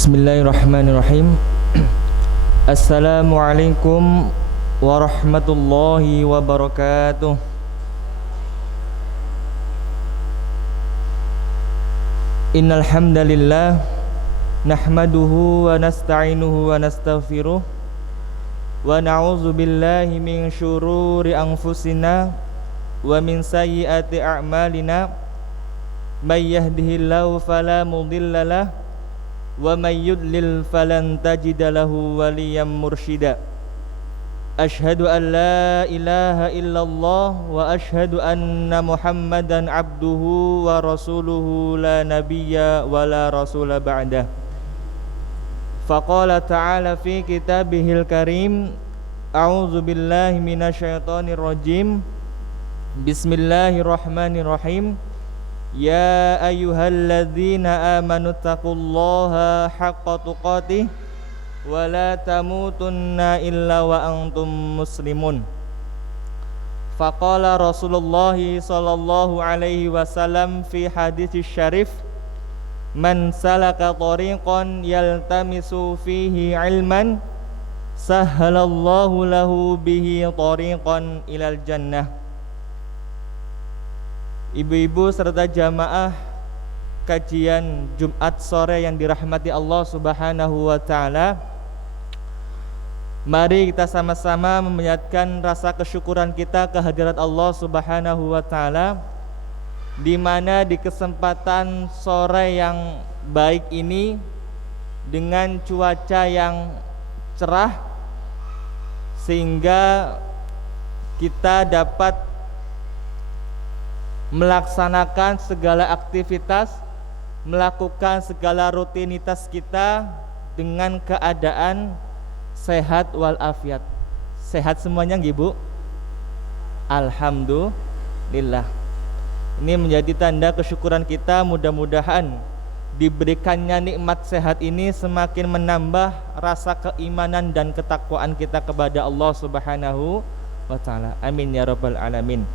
Bismillahirrahmanirrahim. Assalamualaikum warahmatullahi wabarakatuh. Innal hamdalillah nahmaduhu wa nasta'inuhu wa nastaghfiruh wa na'udzu billahi min syururi anfusina wa min sayyiati a'malina may yahdihillahu fala mudilla lahu wa may yudlil falan tajida lahu waliyan mursyida. Asyhadu an la ilaha illallah wa asyhadu anna Muhammadan abduhu wa rasuluhu la nabiyya wa la rasula ba'dah. Faqala ta'ala fi kitabihil karim, a'udzu billahi minasyaitonir rajim. Bismillahirrahmanirrahim. Ya ayyuhalladzina amanu taqullaha haqqa tuqatih wa la tamutunna illa wa antum muslimun. Faqala Rasulullah sallallahu alaihi wasallam fi hadits syarif, man salaka tariqan yaltamisu fihi ilman sahhalallahu lahu bihi tariqan ilal jannah. Ibu-ibu serta jamaah kajian Jumat sore yang dirahmati Allah Subhanahu wa taala, mari kita sama-sama memanjatkan rasa kesyukuran kita kehadirat Allah Subhanahu wa taala, di mana di kesempatan sore yang baik ini dengan cuaca yang cerah sehingga kita dapat melaksanakan segala aktivitas, melakukan segala rutinitas kita dengan keadaan sehat walafiat. Sehat semuanya nggih, Bu? Alhamdulillah. Ini menjadi tanda kesyukuran kita. Mudah-mudahan diberikannya nikmat sehat ini semakin menambah rasa keimanan dan ketakwaan kita kepada Allah Subhanahu wa taala. Amin ya rabbal alamin.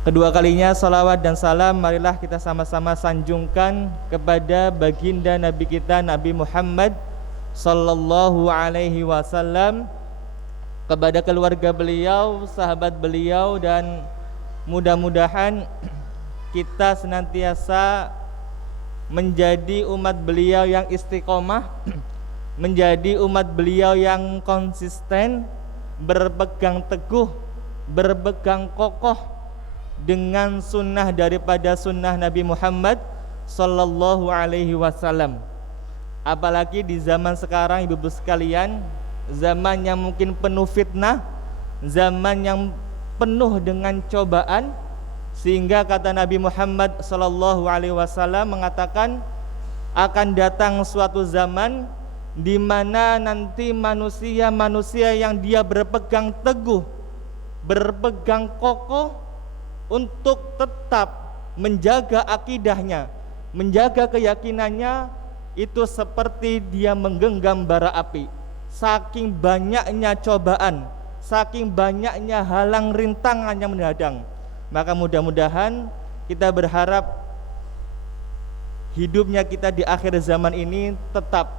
Kedua kalinya salawat dan salam marilah kita sama-sama sanjungkan kepada baginda Nabi kita Nabi Muhammad sallallahu alaihi wasallam, kepada keluarga beliau, sahabat beliau, dan mudah-mudahan kita senantiasa menjadi umat beliau yang istiqomah, menjadi umat beliau yang konsisten, berpegang teguh, berpegang kokoh dengan sunnah daripada sunnah Nabi Muhammad sallallahu alaihi wasallam. Apalagi di zaman sekarang, ibu-ibu sekalian, zaman yang mungkin penuh fitnah, zaman yang penuh dengan cobaan, sehingga kata Nabi Muhammad sallallahu alaihi wasallam mengatakan akan datang suatu zaman di mana nanti manusia yang dia berpegang teguh, berpegang kokoh untuk tetap menjaga akidahnya, menjaga keyakinannya, itu seperti dia menggenggam bara api. Saking banyaknya cobaan, saking banyaknya halang rintangan yang menghadang. Maka mudah-mudahan kita berharap hidupnya kita di akhir zaman ini tetap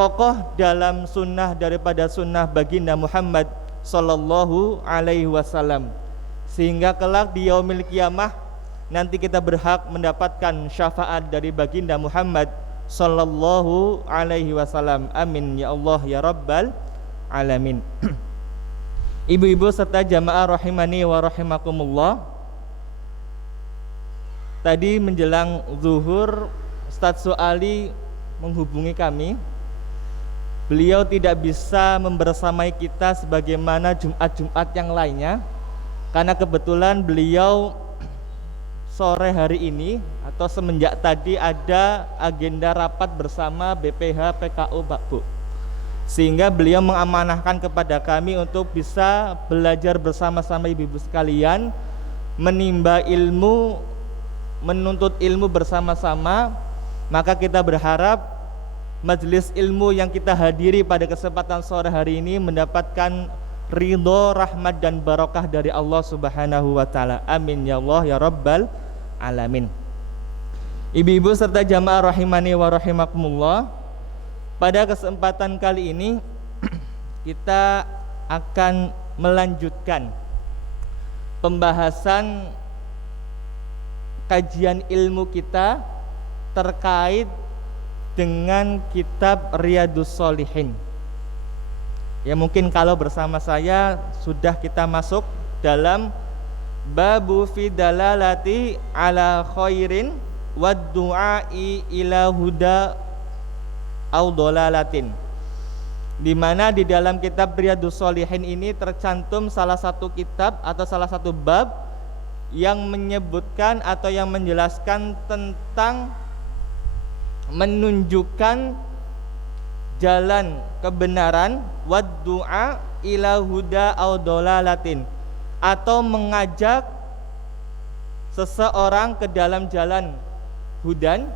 kokoh dalam sunnah daripada sunnah baginda Muhammad sallallahu alaihi wasallam, sehingga kelak di yaumil qiyamah nanti kita berhak mendapatkan syafaat dari baginda Muhammad sallallahu alaihi wasallam. Amin ya Allah ya rabbal alamin. Ibu-ibu serta jamaah rahimani wa rahimakumullah, tadi menjelang zuhur Ustaz Suali menghubungi kami. Beliau tidak bisa membersamai kita sebagaimana Jumat-Jumat yang lainnya, karena kebetulan beliau sore hari ini atau semenjak tadi ada agenda rapat bersama BPH PKU Pak Bu, sehingga beliau mengamanahkan kepada kami untuk bisa belajar bersama-sama ibu-ibu sekalian, menimba ilmu, menuntut ilmu bersama-sama. Maka kita berharap majelis ilmu yang kita hadiri pada kesempatan sore hari ini mendapatkan ridho, rahmat dan barokah dari Allah Subhanahu wa taala. Amin ya Allah ya rabbal alamin. Ibu-ibu serta jamaah rahimani wa rahimakumullah, Pada kesempatan kali ini kita akan melanjutkan pembahasan kajian ilmu kita terkait dengan kitab Riyadhus Shalihin. Ya, mungkin kalau bersama saya sudah kita masuk dalam babu fi dalalati ala khairin wad du'ai ila huda au dolalatin, di mana di dalam kitab Riyadhus Shalihin ini tercantum salah satu kitab atau salah satu bab yang menyebutkan atau yang menjelaskan tentang menunjukkan jalan kebenaran wad du'a ila huda au dolalatin, atau mengajak seseorang ke dalam jalan hudan,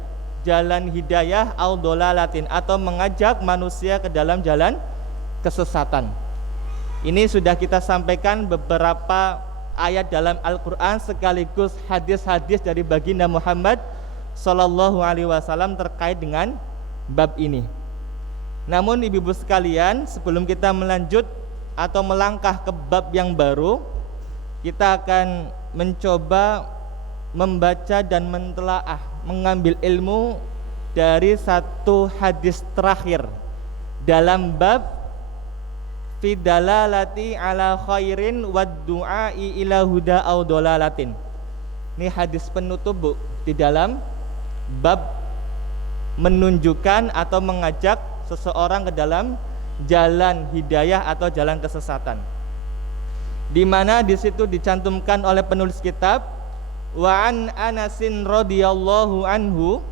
jalan hidayah, au dolalatin, atau mengajak manusia ke dalam jalan kesesatan. Ini sudah kita sampaikan beberapa ayat dalam Al-Quran sekaligus hadis-hadis dari baginda Muhammad Sallallahu Alaihi Wasallam terkait dengan bab ini. Namun ibu-ibu sekalian, sebelum kita melanjut atau melangkah ke bab yang baru, kita akan mencoba membaca dan mentelaah, mengambil ilmu dari satu hadis terakhir dalam bab fi dalalati ala khairin wad du'ai ila huda au dolalatin. Ini hadis penutup, Bu, di dalam bab menunjukkan atau mengajak seseorang ke dalam jalan hidayah atau jalan kesesatan, di mana di situ dicantumkan oleh penulis kitab wa an Anasin radhiyallahu anhu,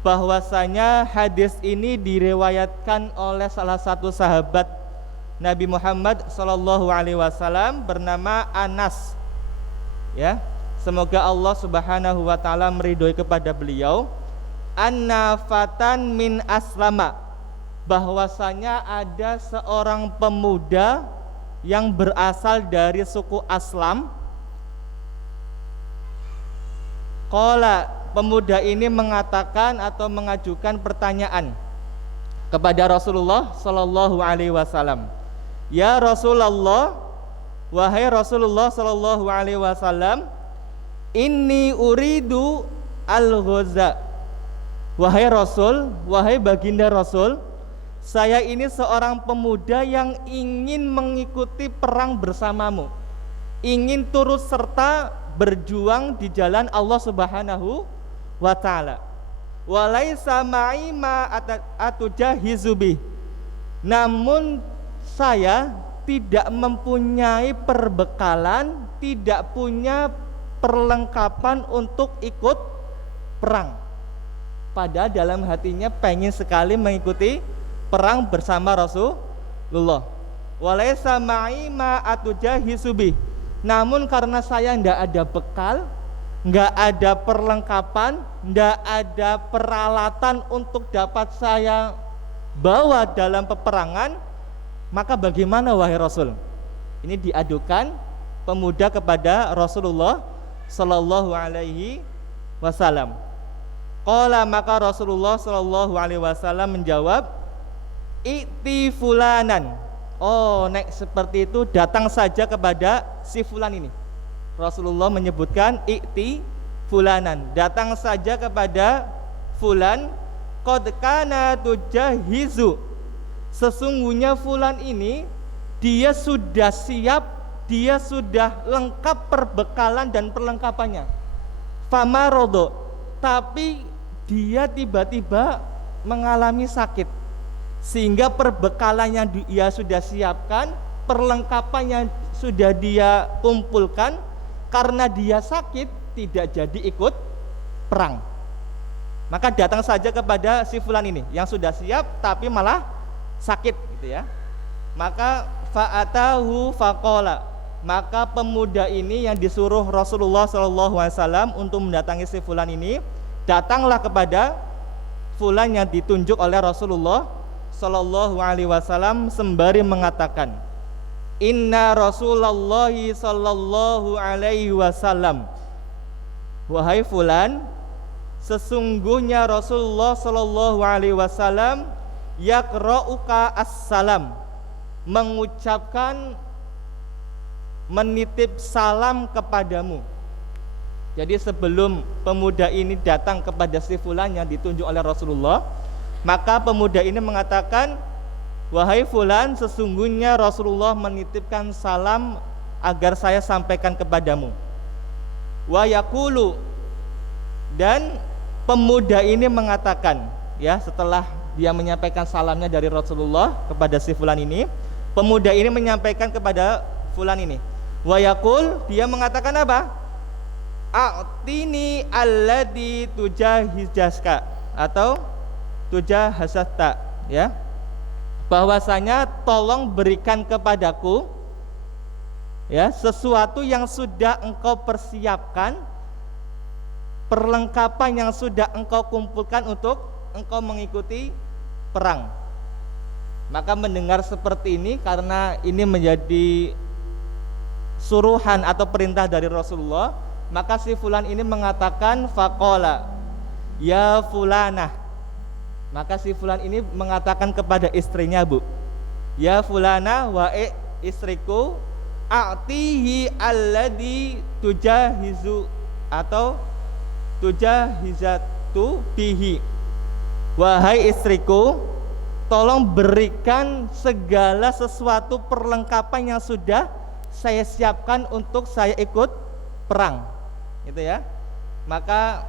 bahwasanya hadis ini diriwayatkan oleh salah satu sahabat Nabi Muhammad sallallahu alaihi wasallam bernama Anas. Ya, semoga Allah Subhanahu wa taala meridhoi kepada beliau. Anna fatan min aslama, bahwasanya ada seorang pemuda yang berasal dari suku Aslam. Qala, pemuda ini mengatakan atau mengajukan pertanyaan kepada Rasulullah sallallahu alaihi wasallam. Ya Rasulullah, wahai Rasulullah sallallahu alaihi wasallam, inni uridu al-ghaza. Wahai Rasul, wahai baginda Rasul, saya ini seorang pemuda yang ingin mengikuti perang bersamamu, ingin turut serta berjuang di jalan Allah Subhanahu wa taala. Walaisa ma'i ma atujahizubi, namun saya tidak mempunyai perbekalan, tidak punya perlengkapan untuk ikut perang. Padahal dalam hatinya pengen sekali mengikuti perang bersama Rasulullah. Walaisa ma'i ma atujahisubi, namun karena saya tidak ada bekal, nggak ada perlengkapan, nggak ada peralatan untuk dapat saya bawa dalam peperangan, maka bagaimana wahai Rasul? Ini diadukan pemuda kepada Rasulullah Sallallahu Alaihi Wasallam. Qala, maka Rasulullah Sallallahu Alaihi Wasallam menjawab, I'ti fulanan. Oh, nek seperti itu datang saja kepada si fulan ini. Rasulullah menyebutkan i'ti fulanan, datang saja kepada fulan. Qad kana tujahizu, sesungguhnya fulan ini dia sudah siap, dia sudah lengkap perbekalan dan perlengkapannya. Famarodo, tapi dia tiba-tiba mengalami sakit, sehingga perbekalannya dia sudah siapkan, perlengkapannya sudah dia kumpulkan, karena dia sakit tidak jadi ikut perang. Maka datang saja kepada si fulan ini yang sudah siap tapi malah sakit, gitu ya. Maka fa'atahu faqala, maka pemuda ini yang disuruh Rasulullah SAW untuk mendatangi si fulan ini, datanglah kepada fulan yang ditunjuk oleh Rasulullah Sallallahu Alaihi Wasallam sembari mengatakan, Inna Rasulullah Sallallahu Alaihi Wasallam, wahai fulan, sesungguhnya Rasulullah Sallallahu Alaihi Wasallam yaqra'uka assalam, mengucapkan menitip salam kepadamu. Jadi sebelum pemuda ini datang kepada si fulan yang ditunjuk oleh Rasulullah, maka pemuda ini mengatakan, wahai fulan, sesungguhnya Rasulullah menitipkan salam agar saya sampaikan kepadamu. Wa yaqulu, dan pemuda ini mengatakan, ya, setelah dia menyampaikan salamnya dari Rasulullah kepada si fulan ini, pemuda ini menyampaikan kepada fulan ini, wa yaqul, dia mengatakan apa? A'tini alladhi tujahizaska, atau tujahazatta, ya, bahwasanya tolong berikan kepadaku, ya, sesuatu yang sudah engkau persiapkan, perlengkapan yang sudah engkau kumpulkan untuk engkau mengikuti perang. Maka mendengar seperti ini, karena ini menjadi suruhan atau perintah dari Rasulullah, maka si fulan ini mengatakan, faqala ya fulanah, maka si fulan ini mengatakan kepada istrinya, Bu, ya fulanah, wa istriku, a'tihi alladhi tujahizu, atau tujahizatu bihi, wahai istriku, tolong berikan segala sesuatu perlengkapan yang sudah saya siapkan untuk saya ikut perang, gitu ya. Maka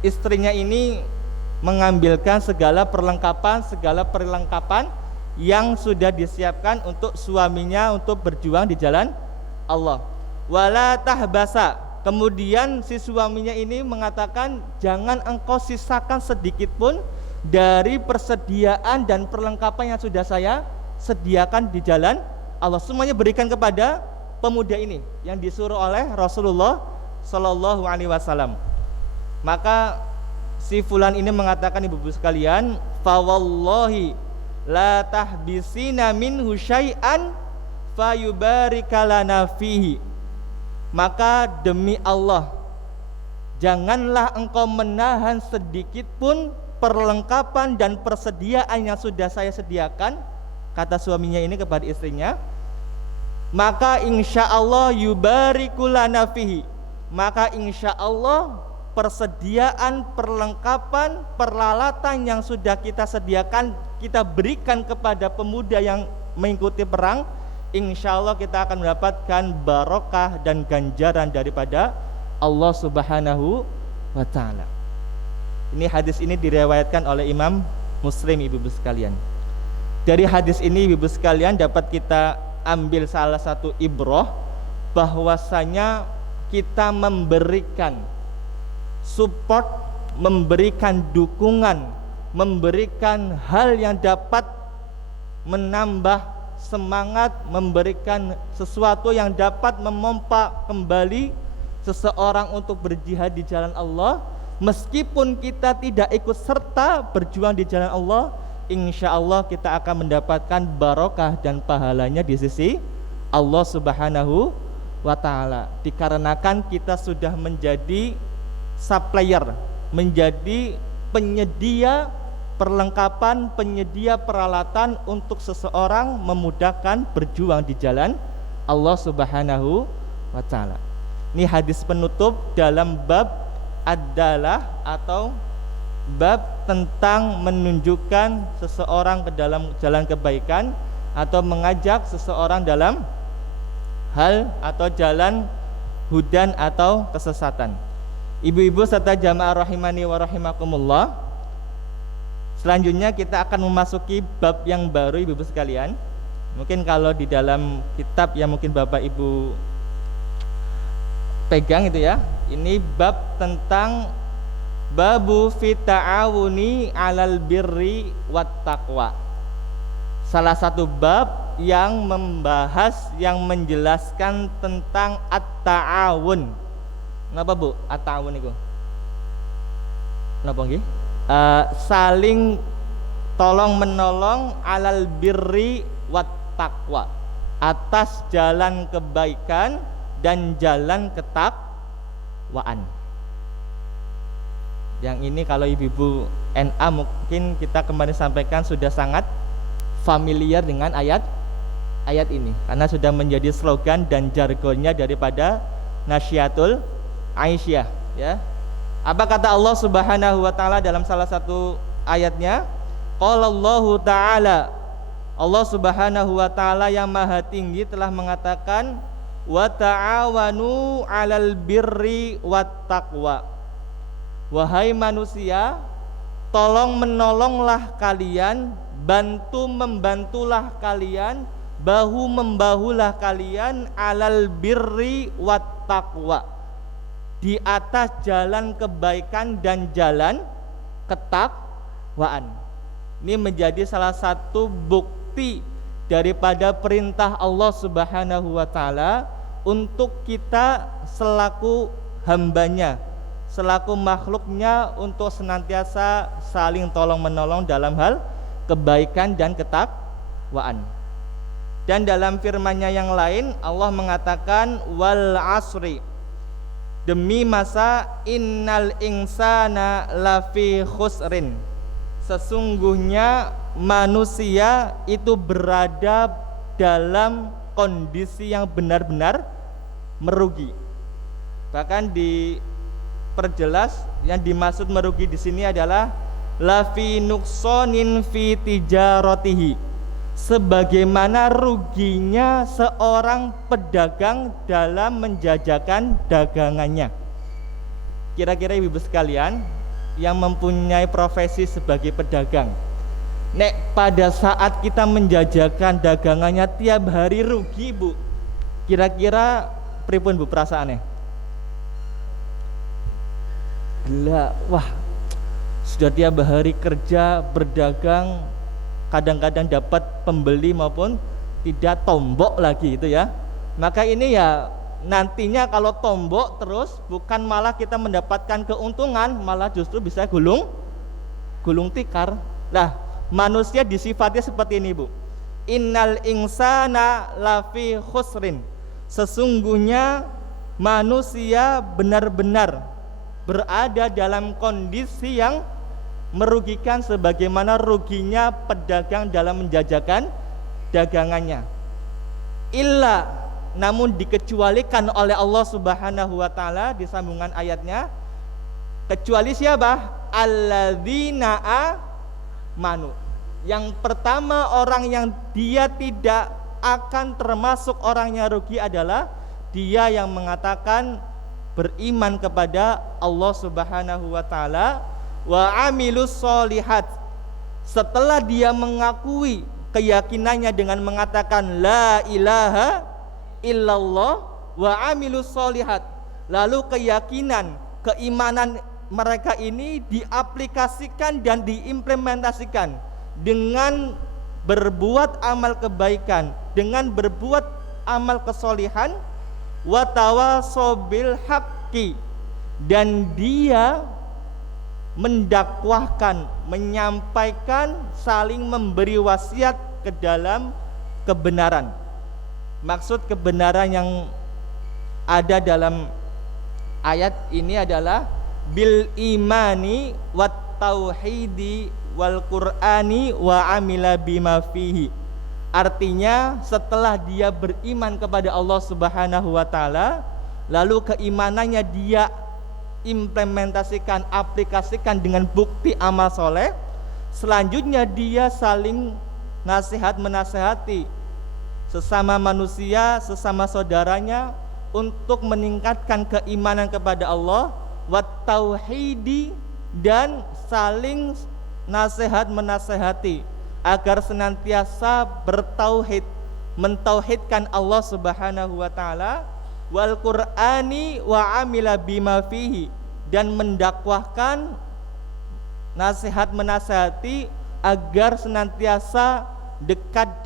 istrinya ini mengambilkan segala perlengkapan yang sudah disiapkan untuk suaminya untuk berjuang di jalan Allah. Wala tahbasa, kemudian si suaminya ini mengatakan, jangan engkau sisakan sedikit pun dari persediaan dan perlengkapan yang sudah saya sediakan di jalan Allah. Semuanya berikan kepada pemuda ini yang disuruh oleh Rasulullah Sallallahu Alaihi Wasallam. Maka si fulan ini mengatakan, ibu-ibu sekalian, fa wallahi la tahbisina minhu syai'an fayubarikalana fihi, maka demi Allah, janganlah engkau menahan sedikit pun perlengkapan dan persediaan yang sudah saya sediakan, kata suaminya ini kepada istrinya, maka insya Allah yubarikulana fihi, maka insya Allah persediaan, perlengkapan, peralatan yang sudah kita sediakan, kita berikan kepada pemuda yang mengikuti perang, insya Allah kita akan mendapatkan barokah dan ganjaran daripada Allah Subhanahu wa ta'ala. Ini hadis ini diriwayatkan oleh Imam Muslim, ibu-ibu sekalian. Dari hadis ini, ibu-ibu sekalian, dapat kita ambil salah satu ibrah, bahwasanya kita memberikan support, memberikan dukungan, memberikan hal yang dapat menambah semangat, memberikan sesuatu yang dapat memompa kembali seseorang untuk berjihad di jalan Allah, meskipun kita tidak ikut serta berjuang di jalan Allah, insya Allah kita akan mendapatkan barokah dan pahalanya di sisi Allah Subhanahu wa ta'ala, dikarenakan kita sudah menjadi supplier, menjadi penyedia perlengkapan, penyedia peralatan untuk seseorang memudahkan berjuang di jalan Allah Subhanahu wa ta'ala. Ini hadis penutup dalam bab adalah atau bab tentang menunjukkan seseorang ke dalam jalan kebaikan atau mengajak seseorang dalam hal atau jalan hudan atau kesesatan. Ibu-ibu serta jamaah rahimani wa rahimakumullah, selanjutnya kita akan memasuki bab yang baru, ibu-ibu sekalian. Mungkin kalau di dalam kitab yang mungkin Bapak Ibu pegang itu ya, ini bab tentang babu fi ta'awuni 'alal birri wat taqwa. Salah satu bab yang membahas, yang menjelaskan tentang at-ta'awun. Kenapa, Bu? At-ta'awun itu kenapa nggih? Saling tolong menolong 'alal birri wat taqwa, atas jalan kebaikan dan jalan ketakwaan. Yang ini kalau ibu-ibu NA mungkin kita kemarin sampaikan sudah sangat familiar dengan ayat ini karena sudah menjadi slogan dan jargonnya daripada Nasyiatul Aisyah, ya. Apa kata Allah Subhanahu wa taala dalam salah satu ayatnya? Qala Allahu taala, Allah Subhanahu wa taala yang maha tinggi telah mengatakan, wa ta'awanu 'alal birri wat taqwa. Wahai manusia, tolong menolonglah kalian, bantu membantulah kalian, bahu membahulah kalian 'alal birri wat taqwa, di atas jalan kebaikan dan jalan ketakwaan. Ini menjadi salah satu bukti daripada perintah Allah Subhanahu wa taala untuk kita selaku hambanya, selaku makhluknya, untuk senantiasa saling tolong menolong dalam hal kebaikan dan ketakwaan. Dan dalam firman-Nya yang lain Allah mengatakan wal asri, demi masa, innal insana lafi khusrin, sesungguhnya manusia itu berada dalam kondisi yang benar-benar merugi. Bahkan diperjelas yang dimaksud merugi di sini adalah lafi nuqsanin fi tijaratihi, sebagaimana ruginya seorang pedagang dalam menjajakan dagangannya. Kira-kira ibu sekalian yang mempunyai profesi sebagai pedagang, nek pada saat kita menjajakan dagangannya tiap hari rugi, Bu, kira-kira pripun Bu perasaannya? Gila, wah, sudah tiap hari kerja berdagang, kadang-kadang dapat pembeli maupun tidak, tombok lagi itu ya. Maka ini ya nantinya kalau tombok terus, bukan malah kita mendapatkan keuntungan, malah justru bisa gulung tikar. Nah, manusia disifati seperti ini, Bu. Innal insana lafi khusrin, sesungguhnya manusia benar-benar berada dalam kondisi yang merugikan, sebagaimana ruginya pedagang dalam menjajakan dagangannya. Illa, namun dikecualikan oleh Allah Subhanahu wa taala di sambungan ayatnya, kecuali siapa? Alladzina amanu. Yang pertama, orang yang dia tidak akan termasuk orangnya rugi adalah dia yang mengatakan beriman kepada Allah Subhanahu wa taala, wa amilus solihat, setelah dia mengakui keyakinannya dengan mengatakan la ilaha illallah wa amilus solihat, lalu keyakinan, keimanan mereka ini diaplikasikan dan diimplementasikan dengan berbuat amal kebaikan, dengan berbuat amal kesolihan, wa tawassaw bil haqqi, dan dia mendakwahkan, menyampaikan, saling memberi wasiat ke dalam kebenaran. Maksud kebenaran yang ada dalam ayat ini adalah bil imani wat tauhidi wal qur'ani wa amila bima fihi. Artinya setelah dia beriman kepada Allah Subhanahu wa taala, lalu keimanannya dia implementasikan, aplikasikan dengan bukti amal soleh. Selanjutnya dia saling nasihat menasihati sesama manusia, sesama saudaranya untuk meningkatkan keimanan kepada Allah, wat tauhidi, dan saling nasihat menasihati agar senantiasa bertauhid, mentauhidkan Allah Subhanahu wa taala, wal qur'ani wa amila bima fihi, dan mendakwahkan, nasihat menasihati agar senantiasa dekat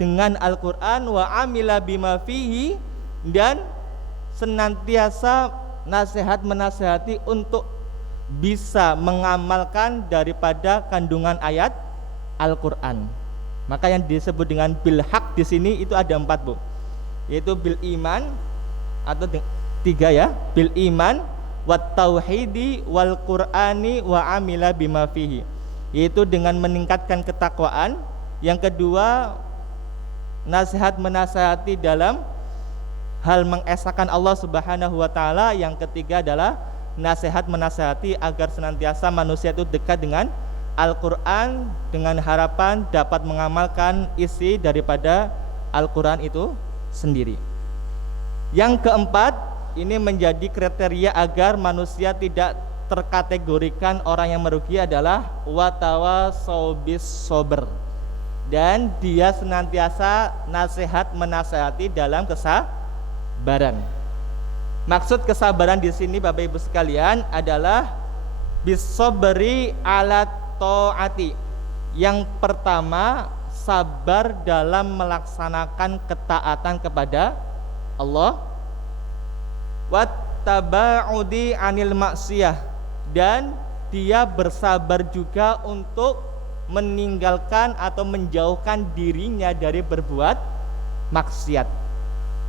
dengan Al-Qur'an, wa amila bima fihi, dan senantiasa nasihat menasihati untuk bisa mengamalkan daripada kandungan ayat Al-Qur'an. Maka yang disebut dengan bil haq di sini itu ada 4, Bu, yaitu bil iman, atau 3 ya, bil iman, wat tauhidi wal qur'ani wa amila bima fihi, yaitu dengan meningkatkan ketakwaan. Yang kedua, nasihat menasihati dalam hal mengesahkan Allah Subhanahu wa taala. Yang ketiga adalah nasihat menasihati agar senantiasa manusia itu dekat dengan Al-Qur'an dengan harapan dapat mengamalkan isi daripada Al-Qur'an itu sendiri. Yang keempat, ini menjadi kriteria agar manusia tidak terkategorikan orang yang merugi adalah watawasau bis sabr, dan dia senantiasa nasihat menasihati dalam kesabaran. Maksud kesabaran di sini Bapak Ibu sekalian adalah bisabri ala taati. Yang pertama, sabar dalam melaksanakan ketaatan kepada Allah, wattaba'udi anil maksiyah, dan dia bersabar juga untuk meninggalkan atau menjauhkan dirinya dari berbuat maksiat.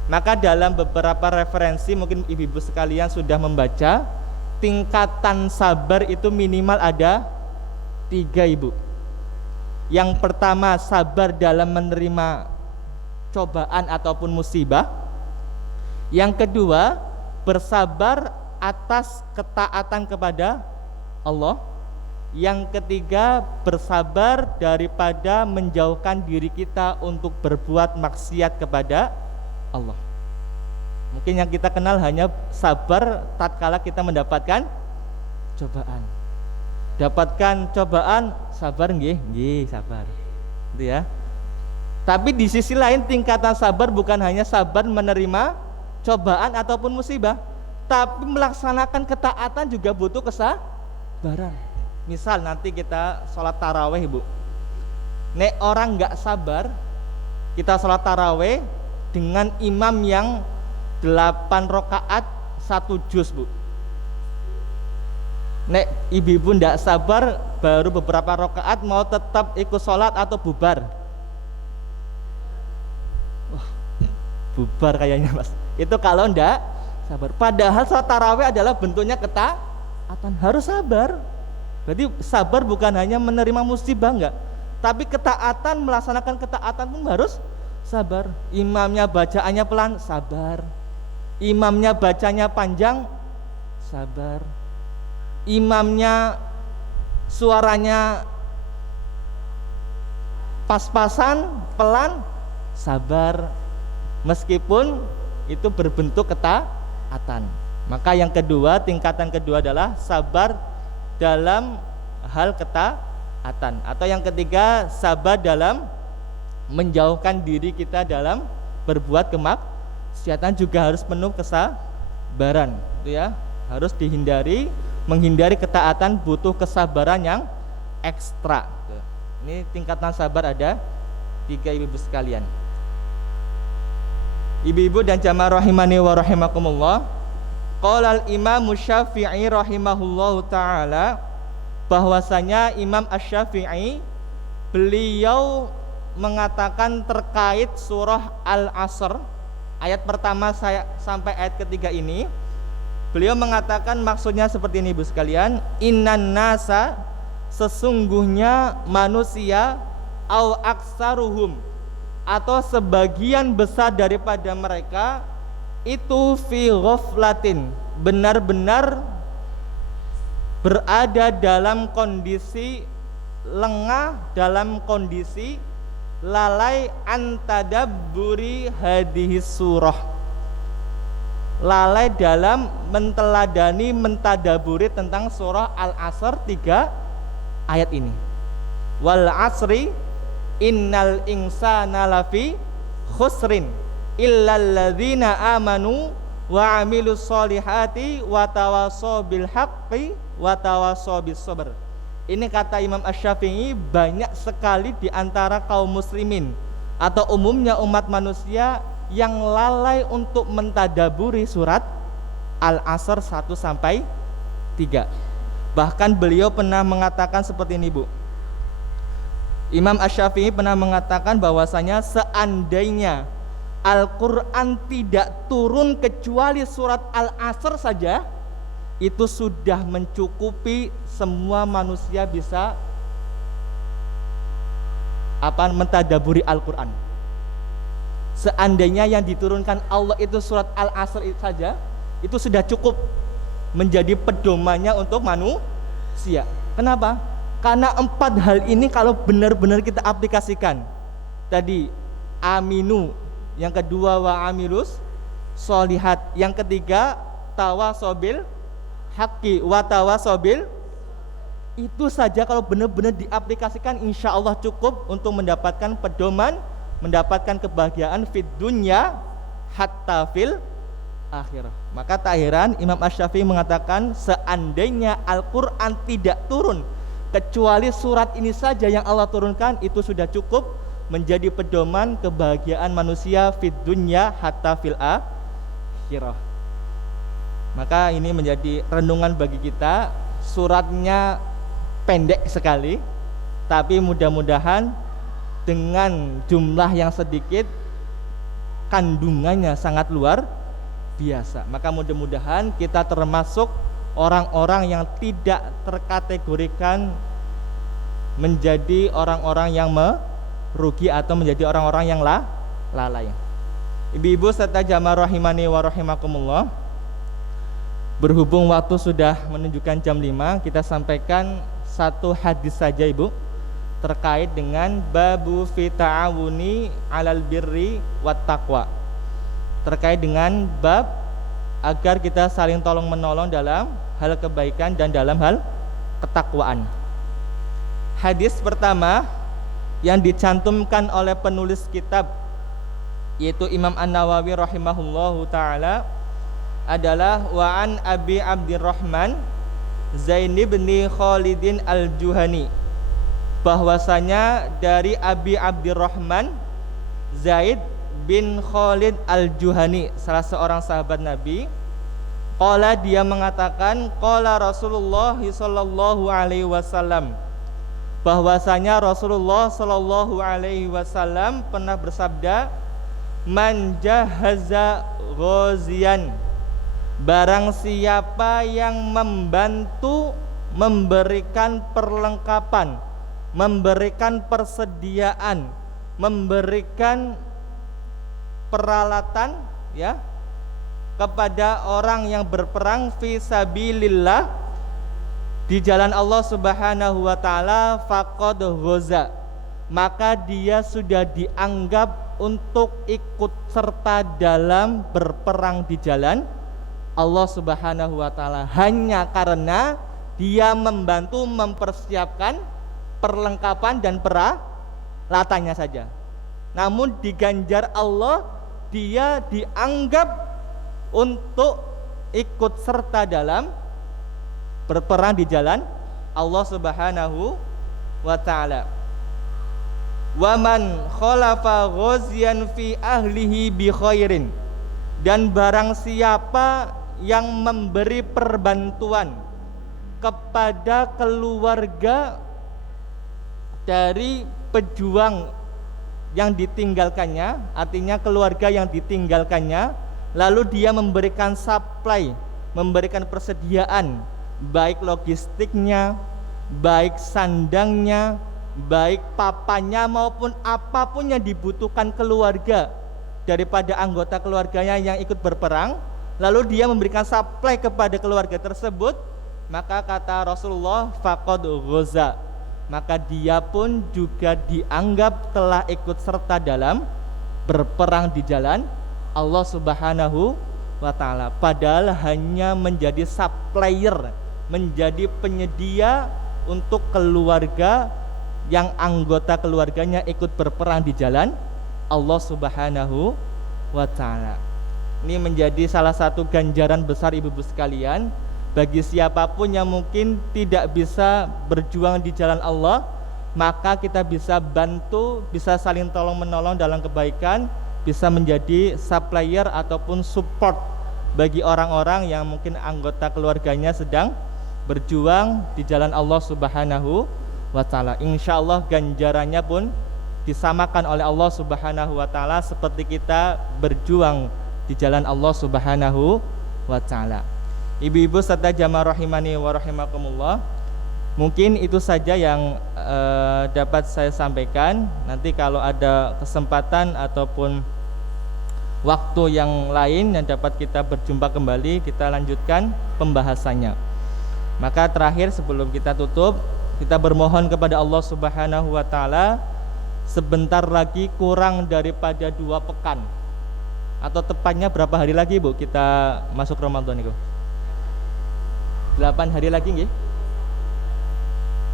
Maka dalam beberapa referensi mungkin ibu-ibu sekalian sudah membaca, tingkatan sabar itu minimal ada 3 ibu. Yang pertama, sabar dalam menerima cobaan ataupun musibah. Yang kedua, bersabar atas ketaatan kepada Allah. Yang ketiga, bersabar daripada menjauhkan diri kita untuk berbuat maksiat kepada Allah. Mungkin yang kita kenal hanya sabar tatkala kita mendapatkan cobaan. Dapatkan cobaan, sabar nggih, sabar. Gitu ya. Tapi di sisi lain tingkatan sabar bukan hanya sabar menerima cobaan ataupun musibah, tapi melaksanakan ketaatan juga butuh kesabaran. Misal nanti kita sholat taraweh ibu, nek orang nggak sabar, kita sholat taraweh dengan imam yang 8 rakaat 1 juz bu. Nek ibu-ibu nggak sabar, baru beberapa rakaat mau tetap ikut sholat atau bubar? Wah, bubar kayaknya mas. Itu kalau ndak sabar. Padahal sholat tarawih adalah bentuknya ketaatan, harus sabar. Berarti sabar bukan hanya menerima musibah enggak, tapi ketaatan, melaksanakan ketaatan pun harus sabar. Imamnya bacaannya pelan, sabar. Imamnya bacanya panjang, sabar. Imamnya suaranya pas-pasan, pelan, sabar. Meskipun itu berbentuk ketaatan. Maka yang kedua, tingkatan kedua adalah sabar dalam hal ketaatan. Atau yang ketiga, sabar dalam menjauhkan diri kita dalam berbuat kemaksiatan juga harus penuh kesabaran. Itu ya, harus dihindari. Menghindari ketaatan butuh kesabaran yang ekstra. Ini tingkatan sabar ada 3 ibu sekalian. Ibu-ibu dan jamaah rahimani wa rahimakumullah. Qala al-Imam Syafi'i rahimahullahu taala, bahwasanya Imam Asy-Syafi'i beliau mengatakan terkait surah Al-Asr ayat pertama sampai ayat ketiga ini, beliau mengatakan maksudnya seperti ini ibu sekalian, innan nasa, sesungguhnya manusia, au aksaruhum, atau sebagian besar daripada mereka itu fi ghaflatin, benar-benar berada dalam kondisi lengah, dalam kondisi lalai antadabburi hadhis surah, lalai dalam menteladani, mentadaburi tentang surah Al-Asr 3 ayat ini. Wal asri innal insana lafi khusrin illal ladzina amanu wa amilus solihati wa tawassaw bil haqqi wa tawassaw bis sabr. Ini kata Imam Asy-Syafi'i, banyak sekali di antara kaum muslimin atau umumnya umat manusia yang lalai untuk mentadaburi surat Al-Asr 1 sampai 3. Bahkan beliau pernah mengatakan seperti ini bu, Imam Asy-Syafi'i pernah mengatakan bahwasanya seandainya Al-Quran tidak turun kecuali surat Al-Asr saja, itu sudah mencukupi semua manusia bisa mentadaburi Al-Quran. Seandainya yang diturunkan Allah itu surat Al-Asr saja, itu sudah cukup menjadi pedomannya untuk manusia. Kenapa? Karena 4 hal ini kalau benar-benar kita aplikasikan, tadi aminu, yang kedua wa amilus solihat, yang ketiga tawasobil haqqi wa tawasobil, itu saja kalau benar-benar diaplikasikan insya Allah cukup untuk mendapatkan pedoman, mendapatkan kebahagiaan fid dunya hatta fil akhirah. Maka tak heran Imam Asy-Syafi'i mengatakan seandainya Al-Quran tidak turun kecuali surat ini saja yang Allah turunkan, itu sudah cukup menjadi pedoman kebahagiaan manusia fid dunya hatta fil akhirah. Maka ini menjadi renungan bagi kita. Suratnya pendek sekali, tapi mudah-mudahan dengan jumlah yang sedikit kandungannya sangat luar biasa. Maka mudah-mudahan kita termasuk orang-orang yang tidak terkategorikan menjadi orang-orang yang merugi atau menjadi orang-orang yang lalai. Ibu-ibu serta jamaah rahimani wa rahimakumullah, berhubung waktu sudah menunjukkan jam 5, kita sampaikan satu hadis saja Ibu, terkait dengan babu fi ta'awuni 'alal birri wat taqwa, terkait dengan bab agar kita saling tolong menolong dalam hal kebaikan dan dalam hal ketakwaan. Hadis pertama yang dicantumkan oleh penulis kitab yaitu Imam An-Nawawi rahimahullahu taala adalah wa an Abi Abdurrahman Zain bin Khalidin Al-Juhani, bahwasanya dari Abi Abdurrahman Zaid bin Khalid Al-Juhani, salah seorang sahabat Nabi, qala, dia mengatakan qala Rasulullah sallallahu alaihi wasallam, bahwasanya Rasulullah sallallahu alaihi wasallam pernah bersabda, man jahaza ghazian, barang siapa yang membantu memberikan perlengkapan, memberikan persediaan, memberikan peralatan ya kepada orang yang berperang fi sabilillah, di jalan Allah Subhanahu wa taala, faqad ghaza, maka dia sudah dianggap untuk ikut serta dalam berperang di jalan Allah Subhanahu wa taala, hanya karena dia membantu mempersiapkan perlengkapan dan peralatannya saja. Namun diganjar Allah, dia dianggap untuk ikut serta dalam berperang di jalan Allah Subhanahu wa taala. Wa man khalafa ghaziyan fi ahlihi bi khairin, dan barang siapa yang memberi perbantuan kepada keluarga dari pejuang yang ditinggalkannya, artinya keluarga yang ditinggalkannya, lalu dia memberikan supply, memberikan persediaan, baik logistiknya, baik sandangnya, baik papanya, maupun apapun yang dibutuhkan keluarga daripada anggota keluarganya yang ikut berperang, lalu dia memberikan supply kepada keluarga tersebut, maka kata Rasulullah faqad ghaza, maka dia pun juga dianggap telah ikut serta dalam berperang di jalan Allah Subhanahu wa taala, padahal hanya menjadi supplier, menjadi penyedia untuk keluarga yang anggota keluarganya ikut berperang di jalan Allah Subhanahu wa taala. Ini menjadi salah satu ganjaran besar ibu-ibu sekalian bagi siapapun yang mungkin tidak bisa berjuang di jalan Allah, maka kita bisa bantu, bisa saling tolong menolong dalam kebaikan, bisa menjadi supplier ataupun support bagi orang-orang yang mungkin anggota keluarganya sedang berjuang di jalan Allah Subhanahu wa taala. Insyaallah ganjarannya pun disamakan oleh Allah Subhanahu wa taala seperti kita berjuang di jalan Allah Subhanahu wa taala. Ibu-ibu serta jamaah rahimani wa rahimakumullah, mungkin itu saja yang dapat saya sampaikan. Nanti kalau ada kesempatan ataupun waktu yang lain yang dapat kita berjumpa kembali, kita lanjutkan pembahasannya. Maka terakhir sebelum kita tutup, kita bermohon kepada Allah Subhanahu wa taala, sebentar lagi kurang daripada 2 pekan, atau tepatnya berapa hari lagi Bu kita masuk Ramadan itu? 8 hari lagi nggih?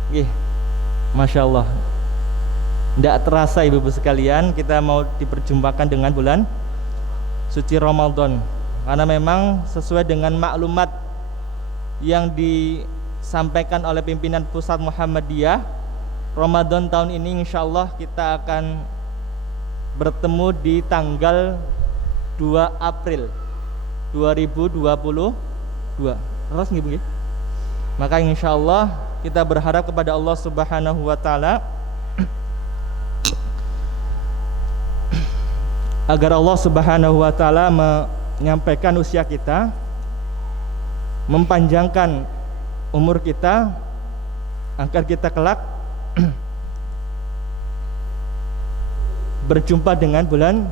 Nggih. Masya Allah. Tidak terasa ibu-ibu sekalian, kita mau diperjumpakan dengan bulan suci Ramadan. Karena memang sesuai dengan maklumat yang disampaikan oleh pimpinan pusat Muhammadiyah, Ramadan tahun ini insya Allah kita akan bertemu di tanggal 2 April 2022. Terus nggih. Maka insya Allah kita berharap kepada Allah Subhanahu wa taala agar Allah Subhanahu wa taala menyampaikan usia kita, mempanjangkan umur kita, agar kita kelak berjumpa dengan bulan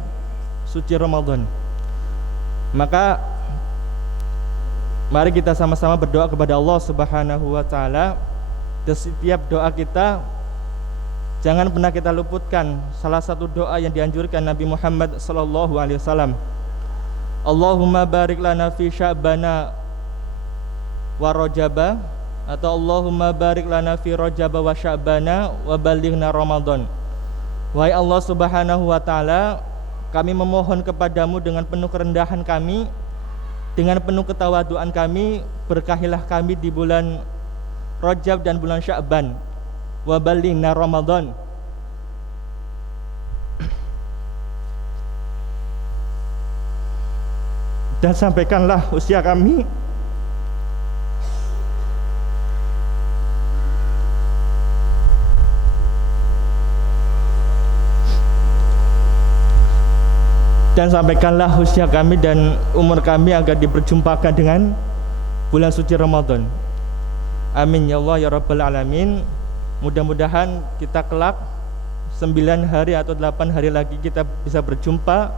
suci Ramadan. Maka mari kita sama-sama berdoa kepada Allah Subhanahu wa taala. Dan setiap doa kita jangan pernah kita luputkan salah satu doa yang dianjurkan Nabi Muhammad sallallahu alaihi wasallam. Allahumma barik lana fi sya'bana wa rajaba, atau Allahumma barik lana fi rajaba wa sya'bana wa balighna Ramadan. Wahai Allah Subhanahu wa taala, kami memohon kepadamu dengan penuh kerendahan kami, dengan penuh ketawaduan kami, berkahilah kami di bulan Rajab dan bulan Sya'ban, wa balighna Ramadan. Dan sampaikanlah usia kami dan umur kami agar diperjumpakan dengan bulan suci Ramadan. Amin ya Allah ya Rabbal Alamin. Mudah-mudahan kita kelak 9 hari atau 8 hari lagi kita bisa berjumpa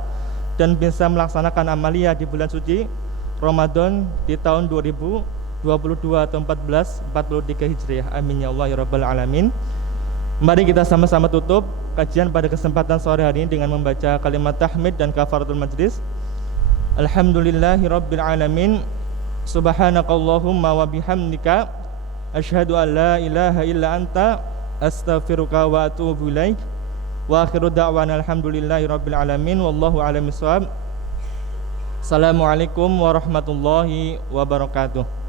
dan bisa melaksanakan amalia di bulan suci Ramadan di tahun 2022 atau 1443 Hijriah. Amin ya Allah ya Rabbal Alamin. Mari kita sama-sama tutup kajian pada kesempatan sore hari ini dengan membaca kalimat tahmid dan kafaratul majlis. Alhamdulillahi Rabbil Alamin. Subhanakallahumma wa bihamdika asyhadu an la ilaha illa anta astaghfiruka wa atubu ilaik. Wa akhiru da'wana alhamdulillahi Rabbil Alamin. Wallahu a'lam bishawab. Assalamualaikum warahmatullahi wabarakatuh.